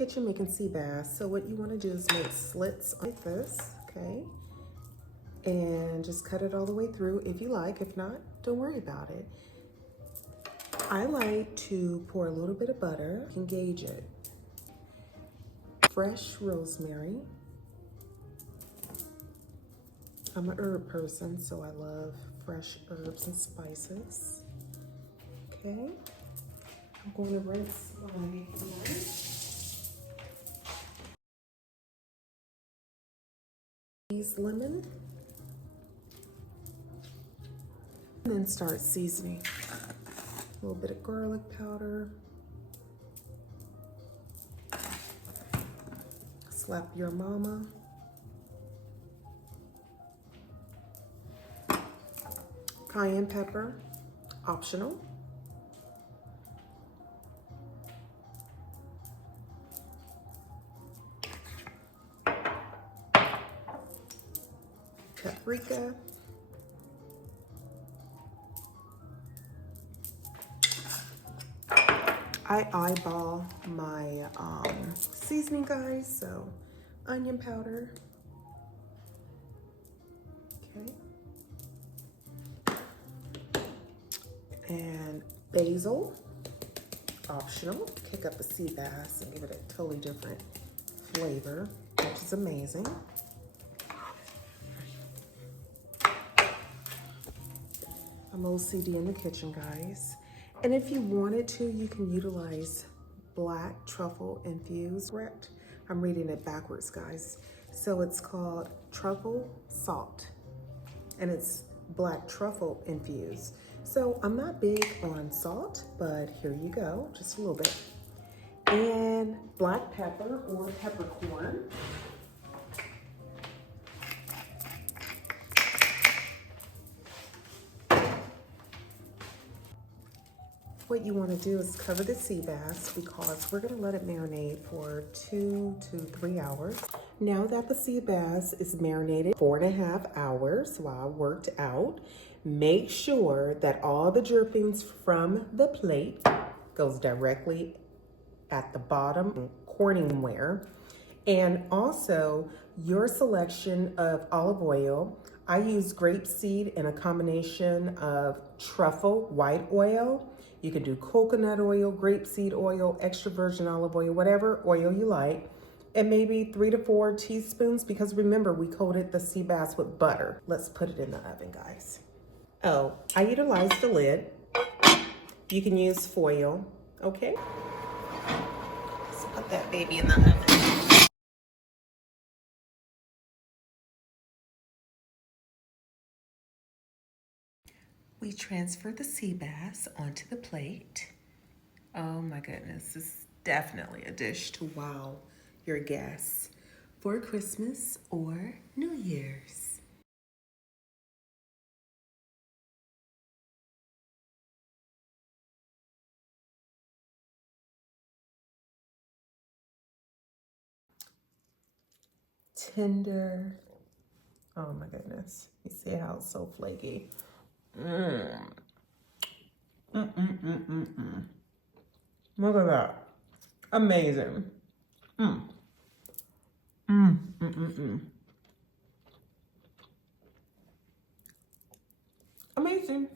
kitchen making sea bass. So what you want to do is make slits like this, okay? And just cut it all the way through if you like. If not, don't worry about it. I like to pour a little bit of butter. You can gauge it. Fresh rosemary. I'm an herb person, so I love fresh herbs and spices. Okay, I'm going to rinse my rice. Lemon. And then start seasoning. A little bit of garlic powder. Slap your mama. Cayenne pepper, optional. Paprika. I eyeball my seasoning, guys, so onion powder. Okay. And basil, optional. Kick up the sea bass and give it a totally different flavor, which is amazing. I'm OCD in the kitchen, guys. And if you wanted to, you can utilize black truffle infused. Correct? I'm reading it backwards, guys. So it's called truffle salt, and it's black truffle infused. So I'm not big on salt, but here you go, just a little bit. And black pepper or peppercorn. What you want to do is cover the sea bass because we're going to let it marinate for 2 to 3 hours. Now that the sea bass is marinated 4.5 hours while I worked out, make sure that all the drippings from the plate goes directly at the bottom corningware. And also your selection of olive oil. I use grapeseed and a combination of truffle white oil. You can do coconut oil, grapeseed oil, extra virgin olive oil, whatever oil you like. And maybe 3 to 4 teaspoons, because remember, we coated the sea bass with butter. Let's put it in the oven, guys. Oh, I utilized the lid. You can use foil, okay? Let's put that baby in the oven. We transfer the sea bass onto the plate. Oh my goodness, this is definitely a dish to wow your guests for Christmas or New Year's. Tender. Oh my goodness. You see how it's so flaky. Look at that. Amazing. Amazing.